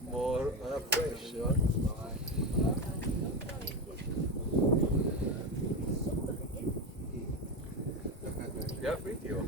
more fresh. Yeah, video.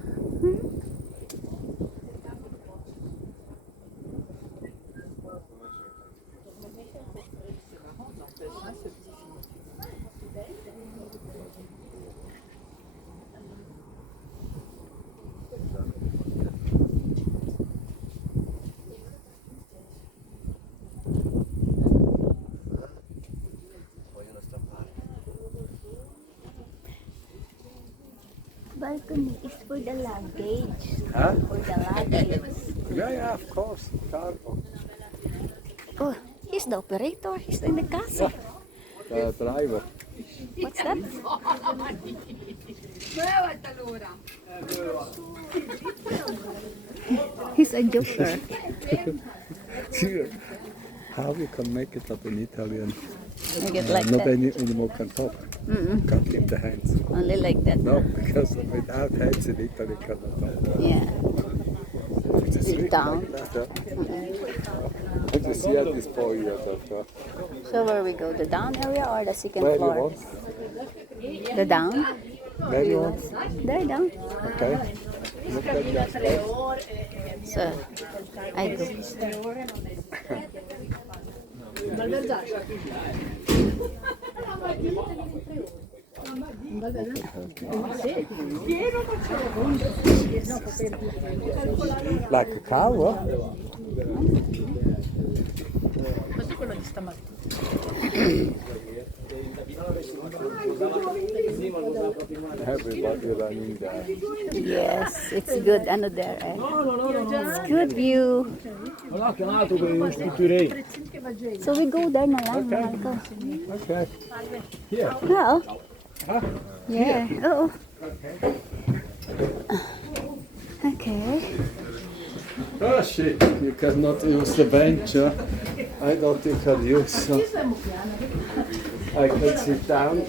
Balcony is for the luggage. Huh? For the luggage. Yeah, of course. Cargo. Oh, he's the operator. He's in the castle. The driver. What's that? He's a joker. How you can make it up in Italian? Make it like Not that. anymore can talk. Can't keep the hands. Only like that. No, because without hands in Italy cannot talk. Yeah. It's really Down. like that, huh? I just see this boy here. So where we go? The down area or the second Where you floor? want? The down? Where you want? There, down. Okay. Look at that. So I go. Like a cow, huh? Everybody running there. Yes, it's good. Ano there? Eh? It's good view. So we go there na lang. Mahal ko. Okay. Here. Oo. Yeah. Oo. Okay. Oh shit, you cannot use the bench. Huh? I don't think I'll use. So I can sit down.